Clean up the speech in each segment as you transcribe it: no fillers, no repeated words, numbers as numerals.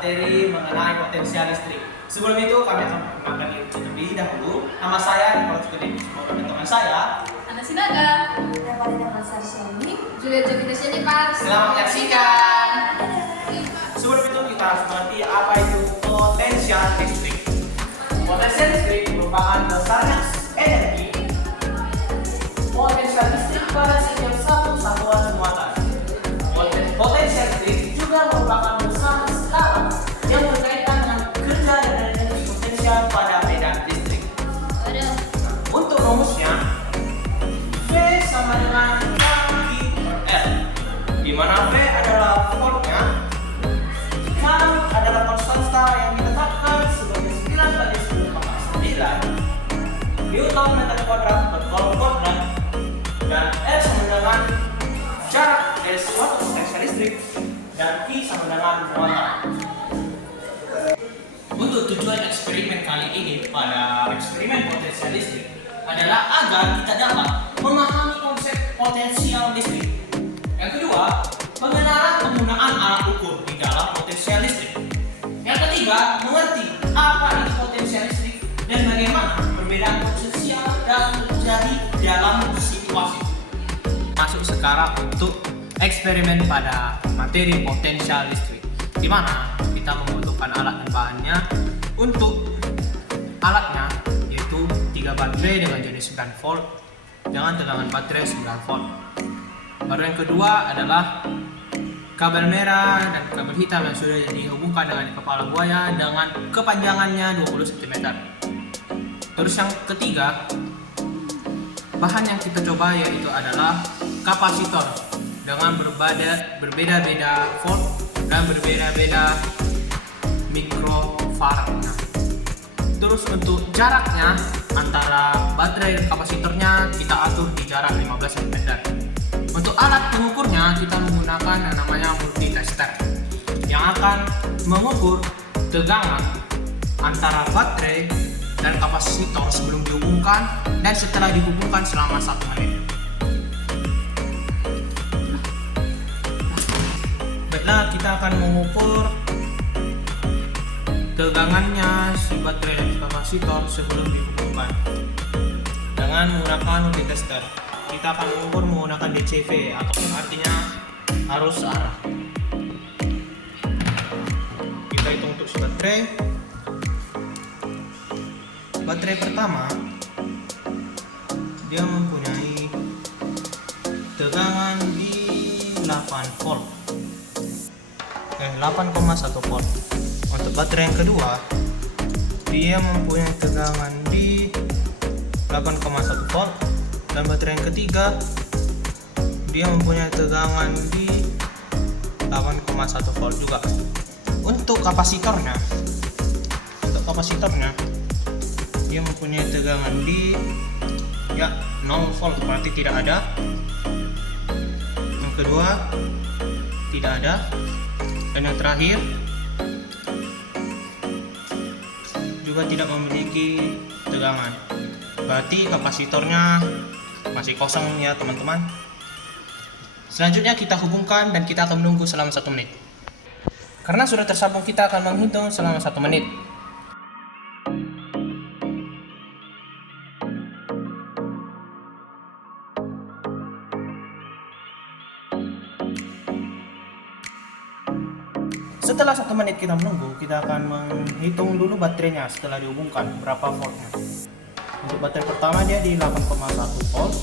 materi mengenai potensial listrik. Sebelum itu kami akan memperkenalkan diri terlebih dahulu. Nama saya Nicholas Kudin, semoga teman saya Ana Sinaga, Revalina Masarsoni, Julia Jovita Jenipar. selamat menyaksikan. Sebelum itu kita harus mengerti apa itu potensial listrik. Potensial listrik merupakan besarnya energi potensial listrik pada setiap satu satuan muatan. Potensial listrik juga merupakan besar skala yang berkaitan dengan kerja dan energi potensial pada medan listrik. Untuk rumusnya, V sama dengan Q per L, di mana V adalah voltnya, Q adalah konstan setara yang ditetapkan sebagai 9 kali 10,9 Newton meter kuadrat per kolom kuadrat, dan L sama dengan jarak dari suatu potensial listrik, dan Q sama dengan muatan. Untuk tujuan eksperimen kali ini pada eksperimen potensial listrik adalah agar kita dapat memahami konsep potensial listrik. Yang kedua, pengenalan penggunaan alat ukur di dalam potensial listrik. Yang ketiga, mengerti apa itu potensial listrik dan bagaimana perbedaan potensial dalam terjadi dalam situasi. Masuk sekarang untuk eksperimen pada materi potensial listrik, di mana kita membutuhkan alat dan bahannya. Untuk alatnya yaitu 3 baterai dengan jenis 9 volt dengan tegangan baterai 9 volt. Baru yang kedua adalah kabel merah dan kabel hitam yang sudah dihubungkan dengan kepala buaya dengan kepanjangannya 20 cm. Terus yang ketiga, bahan yang kita coba yaitu adalah kapasitor dengan berbeda-beda volt dan berbeda-beda mikrofarad. Terus untuk jaraknya antara baterai dan kapasitornya kita atur di jarak 15 cm. Untuk alat pengukurnya kita menggunakan yang namanya multitester yang akan mengukur tegangan antara baterai dan kapasitor sebelum dihubungkan dan setelah dihubungkan selama 1 menit. Baiklah, kita akan mengukur tegangannya si baterai dan kapasitor sebelum dihubungkan dengan menggunakan multitester. Kita akan mengukur menggunakan DCV atau artinya arus arah. Kita hitung untuk si baterai. Baterai pertama dia mempunyai tegangan di 8 volt. 8,1 volt. Untuk baterai yang kedua, dia mempunyai tegangan di 8,1 volt, dan baterai yang ketiga dia mempunyai tegangan di 8,1 volt juga. Untuk kapasitornya dia mempunyai tegangan di 0 volt, berarti tidak ada. Yang kedua tidak ada, dan yang terakhir juga tidak memiliki tegangan, berarti kapasitornya masih kosong ya teman-teman. Selanjutnya kita hubungkan dan kita akan menunggu selama 1 menit. Karena sudah tersambung, kita akan menghitung selama 1 menit. Setelah 1 menit kita menunggu, kita akan menghitung dulu baterainya setelah dihubungkan berapa voltnya. Untuk baterai pertama dia di 8,1 volt.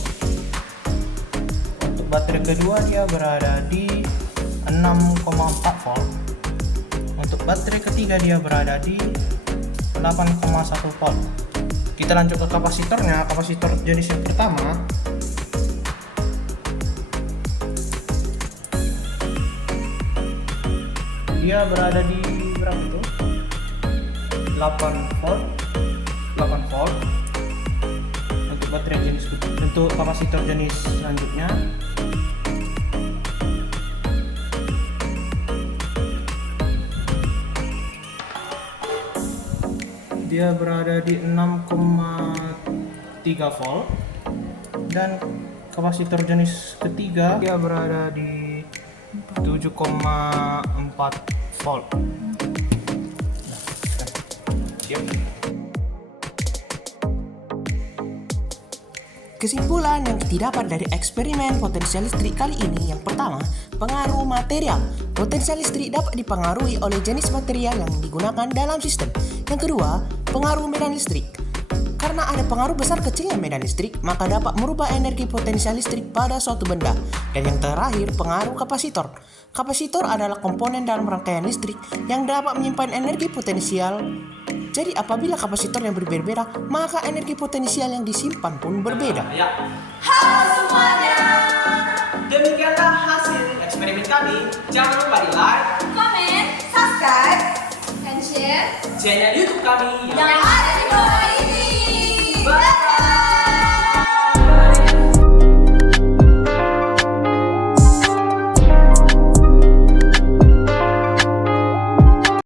Untuk baterai kedua dia berada di 6,4 volt. Untuk baterai ketiga dia berada di 8,1 volt. Kita lanjut ke kapasitornya. Kapasitor jenis yang pertama dia berada di berapa itu? 8 volt. Untuk baterai jenis untuk kapasitor jenis selanjutnya dia berada di 6,3 volt, dan kapasitor jenis ketiga dia berada di 7,4 volt. Siap. Kesimpulan yang didapat dari eksperimen potensial listrik kali ini, yang pertama, pengaruh material. Potensial listrik dapat dipengaruhi oleh jenis material yang digunakan dalam sistem. Yang kedua, pengaruh medan listrik. Karena ada pengaruh besar kecilnya medan listrik, maka dapat merubah energi potensial listrik pada suatu benda. Dan yang terakhir, pengaruh kapasitor. Kapasitor adalah komponen dalam rangkaian listrik yang dapat menyimpan energi potensial. Jadi apabila kapasitor yang berbeda, maka energi potensial yang disimpan pun berbeda. Ya. Halo semuanya. Demikianlah hasil eksperimen kami. Jangan lupa di like, Komen, Subscribe. dan share channel YouTube kami yang ada